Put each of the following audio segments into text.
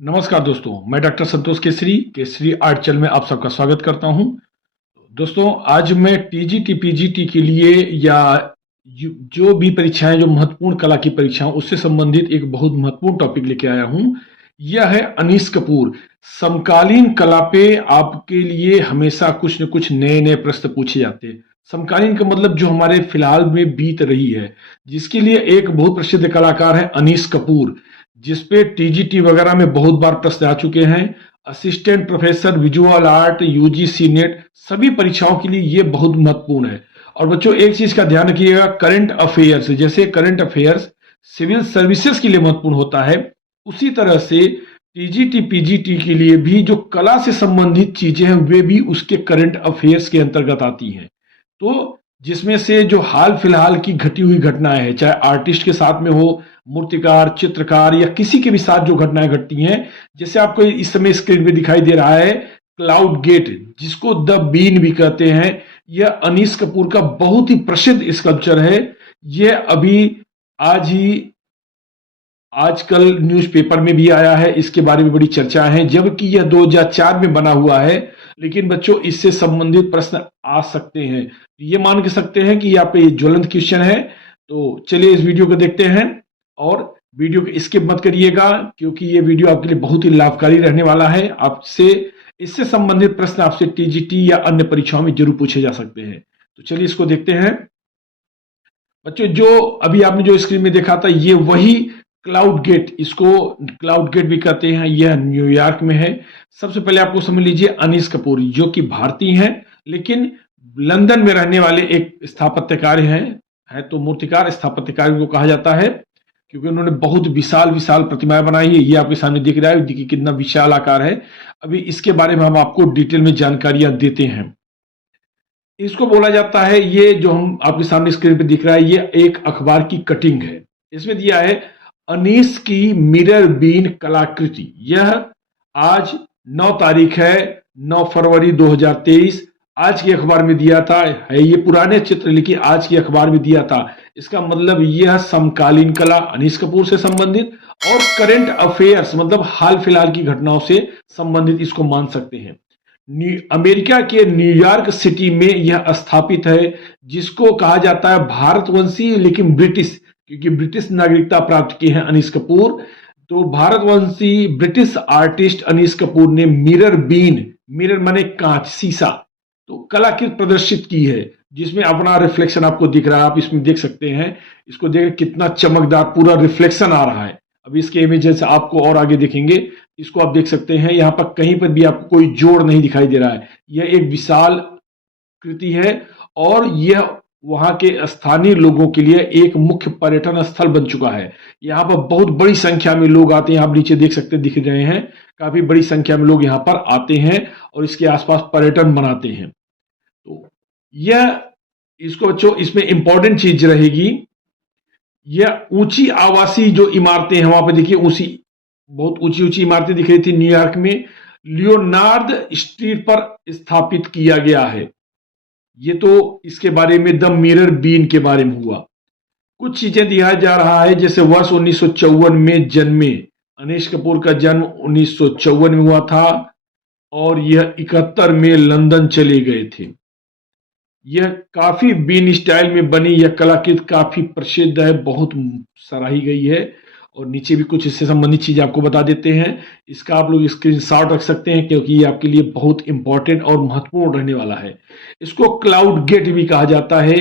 नमस्कार दोस्तों, मैं डॉक्टर संतोष केसरी केसरी आर्ट चैनल में आप सबका स्वागत करता हूं। दोस्तों, आज मैं टीजीटी पीजीटी के लिए या जो भी परीक्षाएं, जो महत्वपूर्ण कला की परीक्षाएं, उससे संबंधित एक बहुत महत्वपूर्ण टॉपिक लेके आया हूं। यह है अनीस कपूर। समकालीन कला पे आपके लिए हमेशा कुछ न कुछ नए नए प्रश्न पूछे जाते हैं। समकालीन का मतलब जो हमारे फिलहाल में बीत रही है, जिसके लिए एक बहुत प्रसिद्ध कलाकार है अनीस कपूर, जिसपे टीजीटी वगैरह में बहुत बार प्रश्न आ चुके हैं। Assistant professor visual art, UGC net, सभी परीक्षाओं के लिए ये बहुत महत्वपूर्ण है। और बच्चों, एक चीज का ध्यान रखिएगा, करंट अफेयर्स, जैसे करंट अफेयर्स सिविल सर्विसेज के लिए महत्वपूर्ण होता है, उसी तरह से टीजीटी पीजीटी के लिए भी जो कला से संबंधित चीजें हैं वे भी उसके करंट अफेयर्स के अंतर्गत आती हैं। तो जिसमें से जो हाल फिलहाल की घटी हुई घटनाएं हैं, चाहे आर्टिस्ट के साथ में हो, मूर्तिकार, चित्रकार या किसी के भी साथ जो घटनाएं घटती हैं, जैसे आपको इस समय स्क्रीन पे दिखाई दे रहा है क्लाउड गेट, जिसको द बीन भी कहते हैं। यह अनीस कपूर का बहुत ही प्रसिद्ध स्कल्पचर है। यह अभी आज ही आजकल न्यूज़पेपर में भी आया है, इसके बारे में बड़ी चर्चा है, जबकि यह 2004 में बना हुआ है। लेकिन बच्चों, इससे संबंधित प्रश्न आ सकते हैं। ये मान के सकते हैं कि ये आपका ये ज्वलंत क्वेश्चन है। तो चलिए इस वीडियो को देखते हैं, और वीडियो को स्किप मत करिएगा, क्योंकि ये वीडियो आपके लिए बहुत ही लाभकारी रहने वाला है। आपसे इससे संबंधित प्रश्न आपसे टीजीटी या अन्य परीक्षाओं में जरूर पूछे जा सकते हैं। तो चलिए इसको देखते हैं। बच्चों, जो अभी आपने जो स्क्रीन में देखा था, ये वही क्लाउड गेट, इसको क्लाउड गेट भी कहते हैं, यह न्यूयॉर्क में है। सबसे पहले आपको समझ लीजिए, अनीस कपूर जो कि भारतीय हैं, लेकिन लंदन में रहने वाले एक स्थापत्यकार हैं। है तो मूर्तिकार, स्थापत्यकार को कहा जाता है, क्योंकि उन्होंने बहुत विशाल विशाल प्रतिमाएं बनाई है। ये आपके सामने दिख रहा है, देखिए कितना विशाल आकार है। अभी इसके बारे में हम आपको डिटेल में जानकारियां देते हैं। इसको बोला जाता है, ये जो हम आपके सामने स्क्रीन पे दिख रहा है, ये एक अखबार की कटिंग है। इसमें दिया है अनीस की मिरर बीन कलाकृति। यह आज 9 तारीख है, 9 फरवरी 2023, आज के अखबार में दिया था। है ये पुराने चित्र, लेकिन आज के अखबार में दिया था। इसका मतलब यह समकालीन कला, अनीस कपूर से संबंधित, और करंट अफेयर्स मतलब हाल फिलहाल की घटनाओं से संबंधित इसको मान सकते हैं। अमेरिका के न्यूयॉर्क सिटी में यह स्थापित है, जिसको कहा जाता है भारतवंशी लेकिन ब्रिटिश, क्योंकि ब्रिटिश नागरिकता प्राप्त की है अनीस कपूर। तो भारतवंशी ब्रिटिश आर्टिस्ट अनीस कपूर ने मिरर बीन, मिरर माने कांच, शीशा, तो कलाकृति प्रदर्शित की है, जिसमें अपना रिफ्लेक्शन आपको दिख रहा है। आप इसमें देख सकते हैं, इसको देखें कितना चमकदार पूरा रिफ्लेक्शन आ रहा है। अब इसके इमेजेस आपको और आगे दिखेंगे, इसको आप देख सकते हैं। यहां पर कहीं पर भी आपको कोई जोड़ नहीं दिखाई दे रहा है। यह एक विशाल कृति है, और यह वहां के स्थानीय लोगों के लिए एक मुख्य पर्यटन स्थल बन चुका है। यहाँ पर बहुत बड़ी संख्या में लोग आते हैं। आप नीचे देख सकते दिख रहे हैं, काफी बड़ी संख्या में लोग यहाँ पर आते हैं और इसके आसपास पर्यटन बनाते हैं। तो यह, इसको बच्चों, इसमें इंपॉर्टेंट चीज रहेगी, यह ऊंची आवासीय जो इमारतें हैं, वहां पर देखिए ऊंची, बहुत ऊंची ऊंची इमारतें दिख रही थी न्यूयॉर्क में, लियोनार्ड स्ट्रीट पर स्थापित किया गया है। ये तो इसके बारे में द मिरर बीन के बारे में हुआ। कुछ चीजें दिया जा रहा है, जैसे वर्ष 1954 में जन्मे अनीस कपूर का जन्म 1954 में हुआ था, और यह 71 में लंदन चले गए थे। यह काफी बीन स्टाइल में बनी यह कलाकृति काफी प्रसिद्ध है, बहुत सराही गई है। और नीचे भी कुछ इससे संबंधित चीज आपको बता देते हैं। इसका आप लोग स्क्रीनशॉट रख सकते हैं, क्योंकि ये आपके लिए बहुत इंपॉर्टेंट और महत्वपूर्ण रहने वाला है। इसको क्लाउड गेट भी कहा जाता है।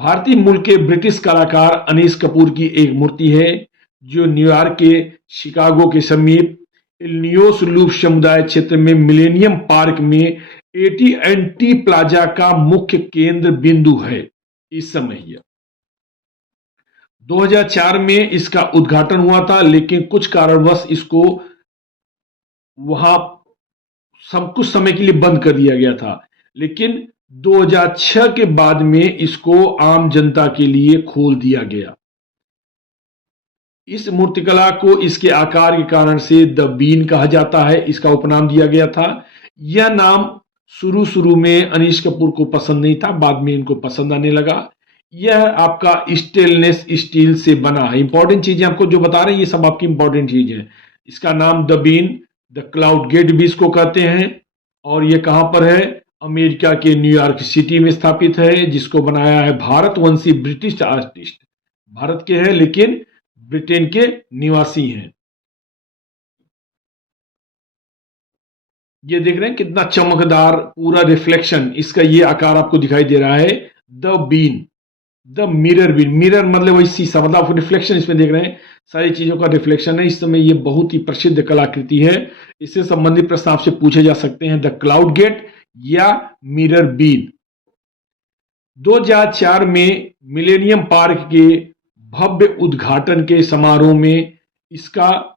भारतीय मूल के ब्रिटिश कलाकार अनीस कपूर की एक मूर्ति है, जो न्यूयॉर्क के शिकागो के समीप इलिनोइस लूप समुदाय क्षेत्र में मिलेनियम पार्क में AT&T प्लाजा का मुख्य केंद्र बिंदु है। इस समय यह 2004 में इसका उद्घाटन हुआ था, लेकिन कुछ कारणवश इसको वहां सब कुछ समय के लिए बंद कर दिया गया था। लेकिन 2006 के बाद में इसको आम जनता के लिए खोल दिया गया। इस मूर्तिकला को इसके आकार के कारण से द बीन कहा जाता है, इसका उपनाम दिया गया था। यह नाम शुरू में अनीस कपूर को पसंद नहीं था, बाद में इनको पसंद आने लगा। यह आपका स्टेनलेस स्टील से बना है। इंपॉर्टेंट चीजें आपको जो बता रहे हैं, ये सब आपकी इंपॉर्टेंट चीज है। इसका नाम the Bean, the Cloud Gate भी इसको कहते हैं। और ये कहां पर है? अमेरिका के न्यूयॉर्क सिटी में स्थापित है, जिसको बनाया है भारतवंशी ब्रिटिश आर्टिस्ट। भारत के हैं लेकिन ब्रिटेन के निवासी हैं। ये देख रहे हैं कितना चमकदार पूरा रिफ्लेक्शन, इसका ये आकार आपको दिखाई दे रहा है। The Bean, the mirror Bean, mirror मतलब वही शीशा, मतलब आप रिफ्लेक्शन इसमें देख रहे हैं, सारी चीजों का रिफ्लेक्शन है। इस समय ये बहुत ही प्रसिद्ध कलाकृति है। इससे संबंधित प्रश्न आपसे पूछे जा सकते हैं, द क्लाउड गेट या मिरर बीन। 2004 में मिलेनियम पार्क के भव्य उद्घाटन के समारोह में इसका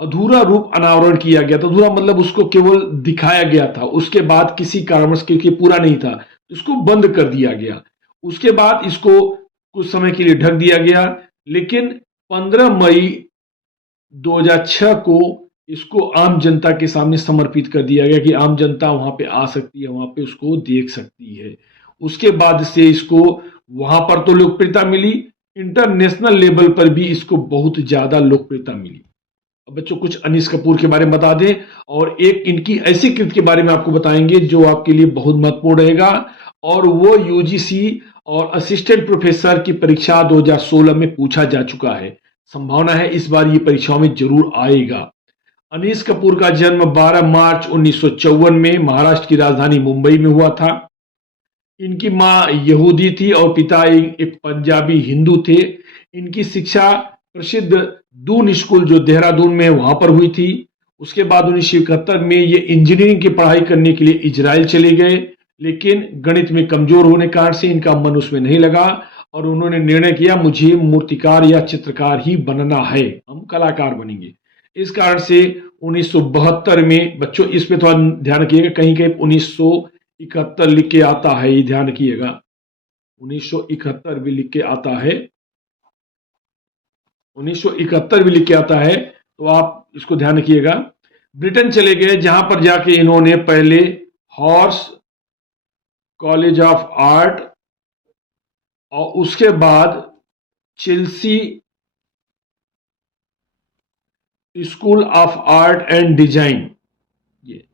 अधूरा रूप अनावरण किया गया था। अधूरा मतलब उसको केवल दिखाया गया था, उसके बाद किसी कारणवश, क्योंकि पूरा नहीं था, इसको बंद कर दिया गया। उसके बाद इसको कुछ समय के लिए ढक दिया गया, लेकिन 15 मई 2006 को इसको आम जनता के सामने समर्पित कर दिया गया कि आम जनता वहां पे आ सकती है, वहां पे उसको देख सकती है। उसके बाद से इसको वहां पर तो लोकप्रियता मिली, इंटरनेशनल लेवल पर भी इसको बहुत ज्यादा लोकप्रियता मिली। अब बच्चों कुछ अनीस कपूर के बारे में बता दें, और एक इनकी ऐसी कृति के बारे में आपको बताएंगे जो आपके लिए बहुत महत्वपूर्ण रहेगा, और वो यूजीसी और असिस्टेंट प्रोफेसर की परीक्षा 2016 में पूछा जा चुका है। संभावना है इस बार ये परीक्षाओं में जरूर आएगा। अनीस कपूर का जन्म 12 मार्च 1954 में महाराष्ट्र की राजधानी मुंबई में हुआ था। इनकी मां यहूदी थी और पिता एक पंजाबी हिंदू थे। इनकी शिक्षा प्रसिद्ध दून स्कूल जो देहरादून में वहां पर हुई थी। उसके बाद 1971 में ये इंजीनियरिंग की पढ़ाई करने के लिए इजराइल चले गए, लेकिन गणित में कमजोर होने के कारण से इनका मन उसमें नहीं लगा और उन्होंने निर्णय किया मुझे मूर्तिकार या चित्रकार ही बनना है, हम कलाकार बनेंगे। इस कारण से 1972 में, बच्चों इस पे थोड़ा ध्यान रखिएगा, कहीं कहीं 1971 लिख के आता है, ये ध्यान रखिएगा, 1971 भी लिख के आता है, 1971 भी लिख के आता है, तो आप इसको ध्यान रखिएगा। ब्रिटेन चले गए, जहां पर जाके इन्होंने पहले हॉर्स कॉलेज ऑफ आर्ट और उसके बाद Chelsea school of art and design, ये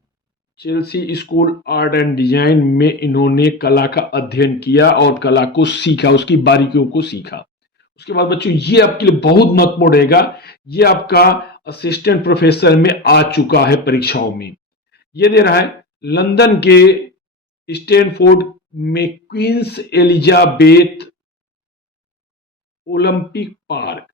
Chelsea school art and design में इन्होंने कला का अध्ययन किया और कला को सीखा, उसकी बारीकियों को सीखा। उसके बाद बच्चों ये आपके लिए बहुत महत्वपूर्ण रहेगा, ये आपका असिस्टेंट प्रोफेसर में आ चुका है परीक्षाओं में। ये दे रहा है लंदन के स्टैनफोर्ड में क्वींस एलिजाबेथ ओलंपिक पार्क,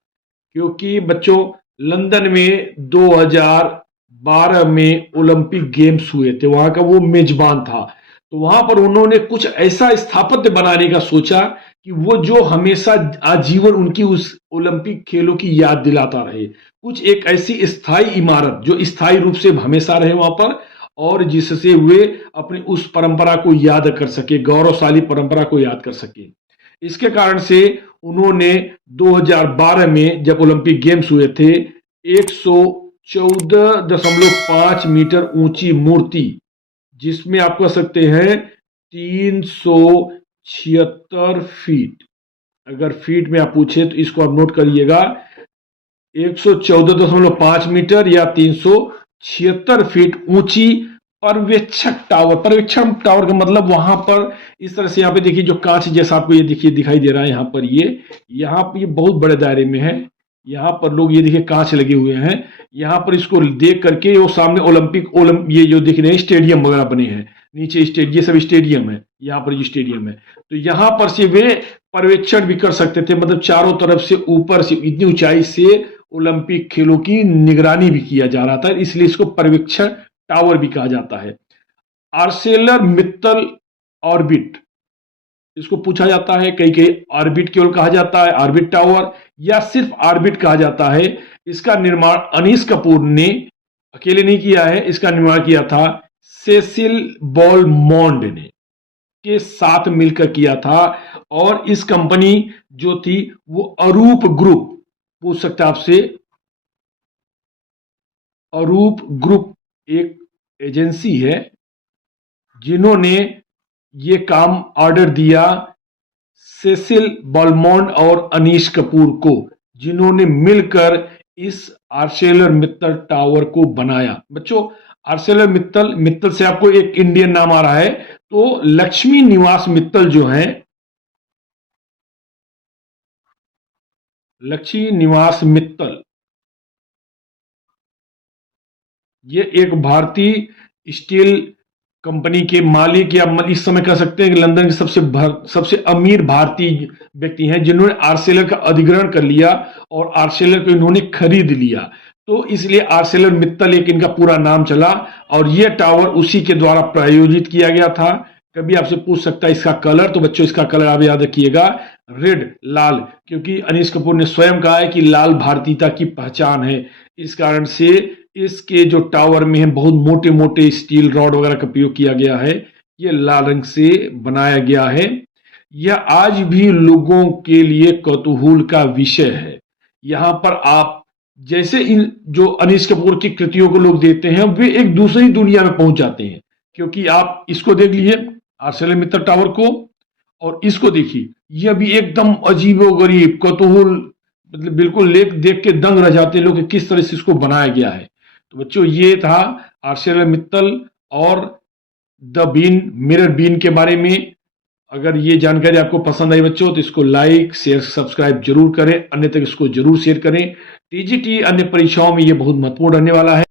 क्योंकि बच्चों लंदन में 2012 में ओलंपिक गेम्स हुए थे, वहां का वो मेजबान था, तो वहां पर उन्होंने कुछ ऐसा स्थापत्य बनाने का सोचा कि वो जो हमेशा आजीवन उनकी उस ओलंपिक खेलों की याद दिलाता रहे, कुछ एक ऐसी स्थायी इमारत जो स्थायी रूप से हमेशा रहे वहां पर, और जिससे वे अपनी उस परंपरा को याद कर सके, गौरवशाली परंपरा को याद कर सके। इसके कारण से उन्होंने 2012 में जब ओलंपिक गेम्स हुए थे, 114.5 मीटर ऊंची मूर्ति, जिसमें आप कह सकते हैं 376 फीट, अगर फीट में आप पूछे तो इसको आप नोट करिएगा, 114.5 मीटर या 376 फीट ऊंची पर्यवेक्षक टावर। पर्यवेक्षक टावर का मतलब वहां पर इस तरह से, यहाँ पे देखिए जो कांच जैसा आपको ये देखिए दिखाई दे रहा है, यहाँ पर यहाँ पर ये बहुत बड़े दायरे में है, यहाँ पर लोग ये देखिए कांच लगे हुए हैं, यहाँ पर इसको देख करके वो सामने ओलंपिक ये जो देख रहे हैं स्टेडियम वगैरह बने हैं, नीचे ये सब स्टेडियम है, यहाँ पर जो स्टेडियम है, तो यहाँ पर से वे पर्यवेक्षण भी कर सकते थे, मतलब चारों तरफ से ऊपर से इतनी ऊंचाई से ओलंपिक खेलों की निगरानी भी किया जा रहा था, इसलिए इसको पर्यवेक्षण टावर भी कहा जाता है। आर्सेलर मित्तल ऑर्बिट, इसको पूछा जाता है, कई कई ऑर्बिट केवल कहा जाता है, ऑर्बिट टावर, या सिर्फ ऑर्बिट कहा जाता है। इसका निर्माण अनीस कपूर ने अकेले नहीं किया है, इसका निर्माण किया था सेसिल बॉलमोंड ने के साथ मिलकर किया था, और इस कंपनी जो थी वो अरूप ग्रुप, पूछ सकता है आपसे, अरूप ग्रुप एक एजेंसी है जिन्होंने ये काम ऑर्डर दिया सेसिल बॉलमोंड और अनीश कपूर को, जिन्होंने मिलकर इस आर्सेलर मित्तल टावर को बनाया। बच्चों, आर्सेलर मित्तल, मित्तल से आपको एक इंडियन नाम आ रहा है, तो लक्ष्मी निवास मित्तल जो है, लक्ष्मी निवास मित्तल, ये एक भारतीय स्टील कंपनी के मालिक, या इस समय कह सकते हैं कि लंदन के सबसे अमीर भारतीय व्यक्ति हैं, जिन्होंने आर्सेलर का अधिग्रहण कर लिया और आर्सेलर को इन्होंने खरीद लिया। तो इसलिए आर्सेलर मित्तल एक इनका पूरा नाम चला, और यह टावर उसी के द्वारा प्रायोजित किया गया था। कभी आपसे पूछ सकता है इसका कलर, तो बच्चों इसका कलर आप याद रखिएगा, रेड, लाल, क्योंकि अनीश कपूर ने स्वयं कहा है कि लाल भारतीयता की पहचान है। इस कारण से इसके जो टावर में है बहुत मोटे मोटे स्टील रॉड वगैरह का प्रयोग किया गया है, ये लाल रंग से बनाया गया है। यह आज भी लोगों के लिए कौतूहल का विषय है। यहां पर आप जैसे इन जो अनीश कपूर की कृतियों को लोग देखते हैं, वे एक दूसरी दुनिया में पहुंच जाते हैं, क्योंकि आप इसको देख लीजिए, आर्सेलर मित्तल टावर को, और इसको देखिए, यह भी एकदम अजीबोगरीब कौतूहल, मतलब बिल्कुल देख के दंग रह जाते हैं लोग कि किस तरह से इसको बनाया गया है। तो बच्चों, ये था आर्सेलर मित्तल और द बीन, मिरर बीन के बारे में। अगर ये जानकारी आपको पसंद आई बच्चों, तो इसको लाइक, शेयर, सब्सक्राइब जरूर करें, अन्य तक इसको जरूर शेयर करें। टीजीटी अन्य परीक्षाओं में ये बहुत महत्वपूर्ण रहने वाला है।